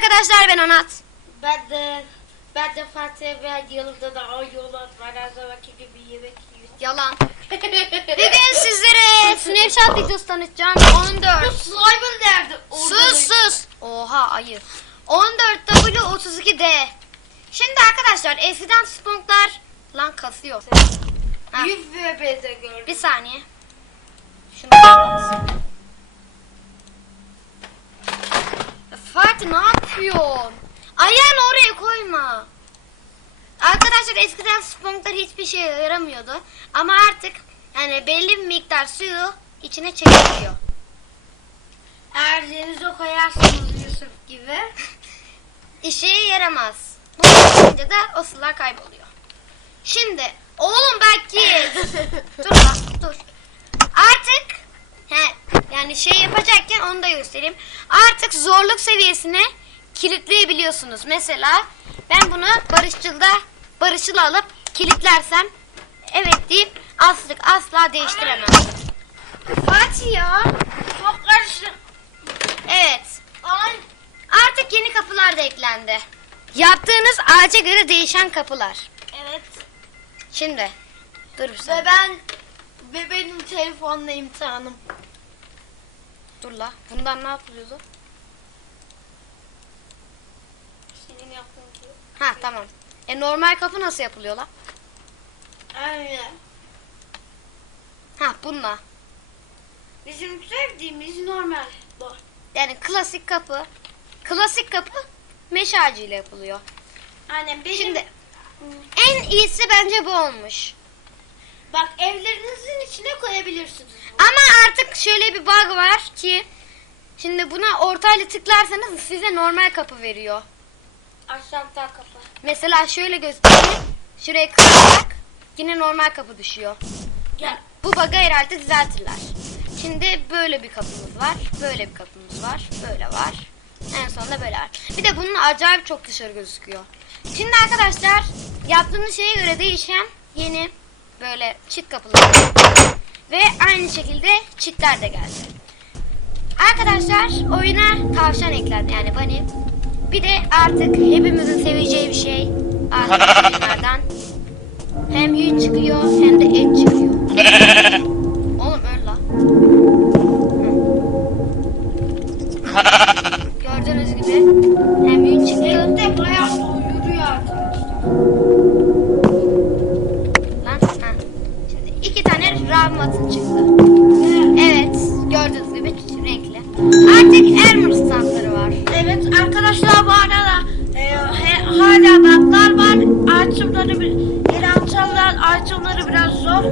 arkadaşlar ben Onat. Ben de ben de Fatih ve yanımda da o yollar var. Her zamanki gibi yemek yiyor. Yalan. Bugün sizlere Snapchat videosu tanıtacağım. Bu 14. Slimer nerede? Sus sus. Oha ayı. 14W32D. Şimdi arkadaşlar eskiden spunklar lan kasıyor. 100 VB'de gördüm. bir saniye. Şunu Fatih ne yapıyorsun? Ayağını oraya koyma. Arkadaşlar eskiden spunklar hiçbir şeye yaramıyordu. Ama artık yani belli bir miktar suyu içine çekebiliyor. Eğer denize koyarsanız Yusuf gibi. İşe yaramaz. Bu yapınca da o sular kayboluyor. Şimdi oğlum belki dur lan dur. Artık he, yani şey yapacakken onu da göstereyim. Artık zorluk seviyesine kilitleyebiliyorsunuz. Mesela ben bunu barışçılda barışçıl alıp kilitlersem evet deyip aslık asla değiştiremem. Fatih ya. Çok karışık. Evet. Ay. Artık yeni kapılar da eklendi. Yaptığınız ağaca göre değişen kapılar. Evet. Şimdi dur bir Ve saniye. ben ve benim telefonla imtihanım. Dur la. Bundan ne yapılıyordu? Senin yaptığın gibi. Ha tamam. E normal kapı nasıl yapılıyor la? Aynen. Ha bununla. Bizim sevdiğimiz normal bu. Yani klasik kapı. Klasik kapı meşe ağacıyla yapılıyor. Aynen benim. Şimdi en iyisi bence bu olmuş. Bak evlerinizin içine koyabilirsiniz. bunu. Ama artık şöyle bir bug var ki şimdi buna ortayla tıklarsanız size normal kapı veriyor. Aşağıda kapı. Mesela şöyle göstereyim. Şuraya kırarsak yine normal kapı düşüyor. Gel. Bu bug'ı herhalde düzeltirler. Şimdi böyle bir kapımız var. Böyle bir kapımız var. Böyle var. En sonunda böyle var. Bir de bunun acayip çok dışarı gözüküyor. Şimdi arkadaşlar yaptığınız şeye göre değişen yeni böyle çit kapılar. Ve aynı şekilde çitler de geldi. Arkadaşlar oyuna tavşan eklendi yani bunny. Bir de artık hepimizin seveceği bir şey. Artık oyunlardan hem yün çıkıyor hem de et çıkıyor. Oğlum öl la. Gördüğünüz gibi hem yün çıkıyor. Evde bayağı yürüyor arkadaşlar. Ravmatın çıktı. Evet gördüğünüz gibi renkli. Artık Elmer standları var. Evet arkadaşlar bu arada e, he, hala bug'lar var. Itemları itemler, itemları biraz zor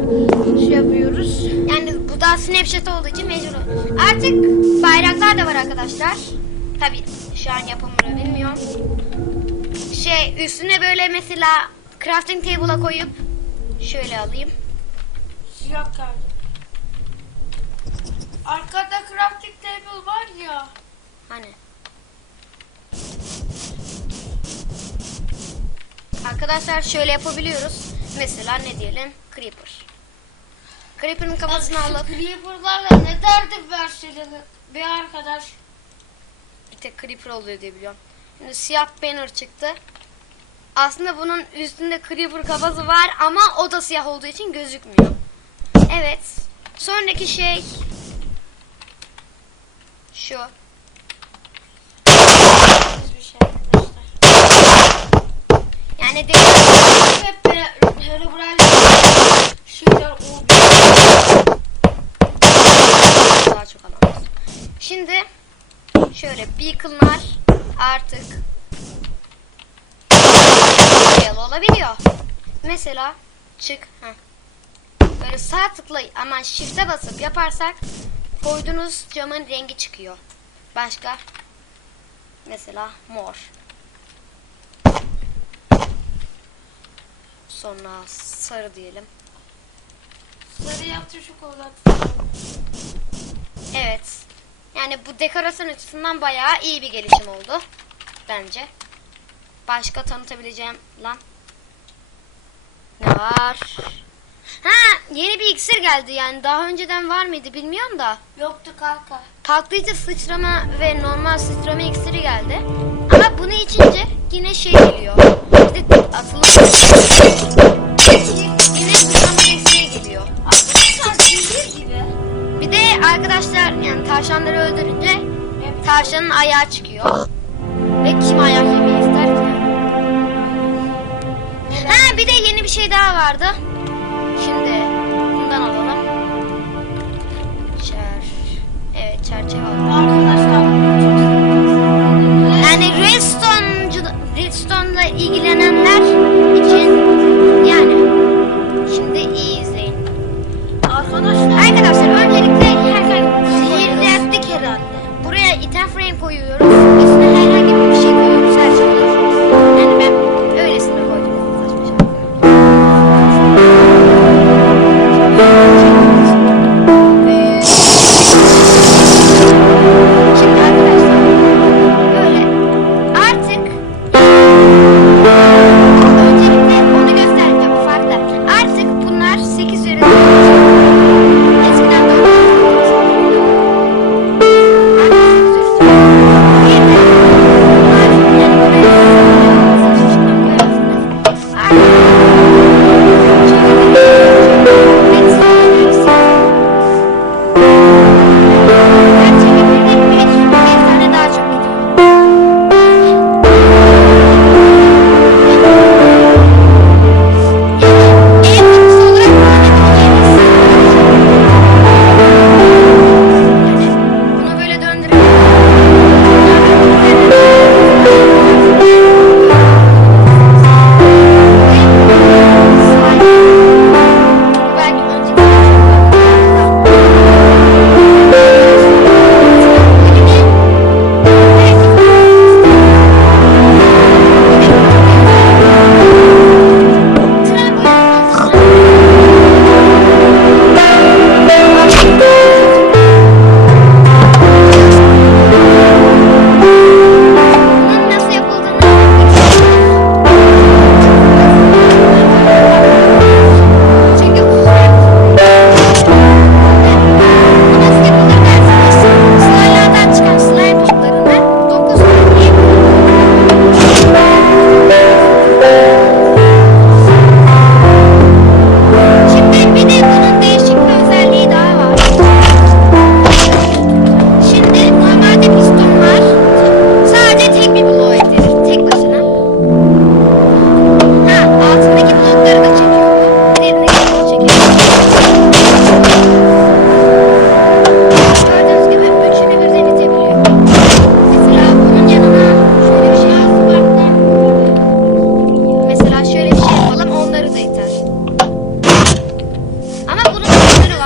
şey yapıyoruz. Yani bu da Snapchat olduğu için mecbur. Artık bayraklar da var arkadaşlar. Tabii şu an yapımını bilmiyorum. Şey üstüne böyle mesela crafting table'a koyup şöyle alayım. Siyah kaldı. Arkada crafting table var ya. Hani? Arkadaşlar şöyle yapabiliyoruz. Mesela ne diyelim? Creeper. Creeper'ın kafasını alıp Creeper'larla ne derdi verseydi bir arkadaş. bir tek Creeper oluyor diye biliyorum. Şimdi siyah banner çıktı. Aslında bunun üstünde Creeper kafası var ama o da siyah olduğu için gözükmüyor. Evet. Sonraki şey şu. şey. Yani değil. Hep Herobrine şeyler daha çok alamaz. Şimdi şöyle beaconlar artık olabiliyor. Mesela çık. Heh. Böyle sağ tıkla aman shift'e basıp yaparsak koyduğunuz camın rengi çıkıyor. Başka mesela mor. Sonra sarı diyelim. Sarı yaptı şu kolak. Evet. Yani bu dekorasyon açısından bayağı iyi bir gelişim oldu. Bence. Başka tanıtabileceğim lan. Ne var? Ha yeni bir iksir geldi yani daha önceden var mıydı bilmiyorum da. Yoktu kanka. Patlayıcı sıçrama ve normal sıçrama iksiri geldi. Ama bunu içince yine şey geliyor. Bir de atılım. yine sıçrama iksiri geliyor. Gibi. Bir de arkadaşlar yani tavşanları öldürünce tavşanın ayağı çıkıyor. Ve kim ayak yemeyi ister ki? Ha bir de yeni bir şey daha vardı. Şimdi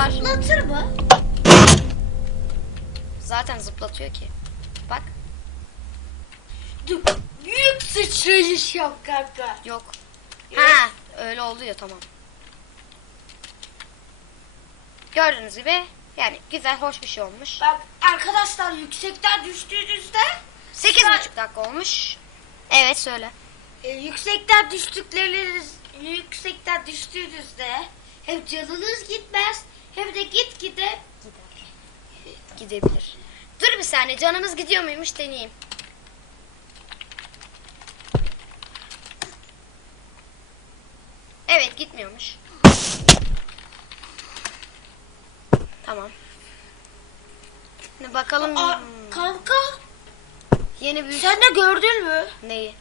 var. Anlatır mı? Zaten zıplatıyor ki. Bak Dur. Büyük sıçrayış yap kanka. yok. Ha öyle oluyor tamam. Gördüğünüz gibi yani güzel hoş bir şey olmuş. Bak arkadaşlar yüksekten düştüğünüzde 8,5 dakika olmuş. Evet söyle. e, yüksekten düştükleriniz yüksekten düştüğünüzde hem canınız gitmez hem de gitgide Gidebilir. Dur bir saniye canımız gidiyor muymuş deneyeyim. Evet gitmiyormuş. Tamam. Şimdi bakalım Aa, kanka yeni bir sen de gördün mü? neyi?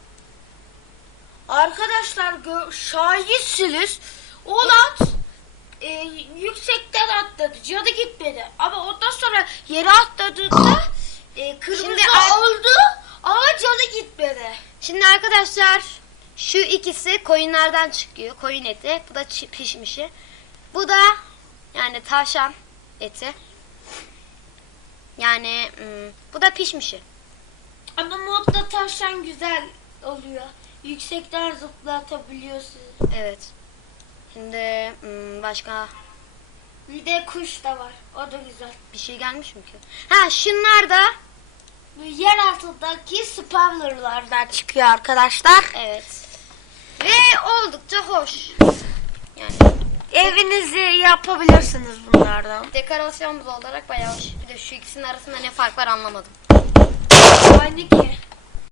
Arkadaşlar gö- şahitsiniz. Olat e, yüksekten atladı. Canı gitmedi. Ama ondan sonra yere atladığında e, kırmızı Şimdi ar- oldu ama canı gitmedi. Şimdi arkadaşlar şu ikisi koyunlardan çıkıyor. Koyun eti. Bu da çi- pişmişi. Bu da yani tavşan eti. Yani hmm, bu da pişmişi. Ama modda tavşan güzel oluyor. Yüksekten zıplatabiliyorsun. Evet. Şimdi hmm, başka Bir de kuş da var. O da güzel. bir şey gelmiş mi ki? Ha şunlar da yer altındaki spawnerlardan çıkıyor arkadaşlar. evet. Ve oldukça hoş. Yani Evinizi yapabilirsiniz bunlardan. Dekorasyon olarak bayağı hoş. Bir de şu ikisinin arasında ne fark var anlamadım. Aynı ki.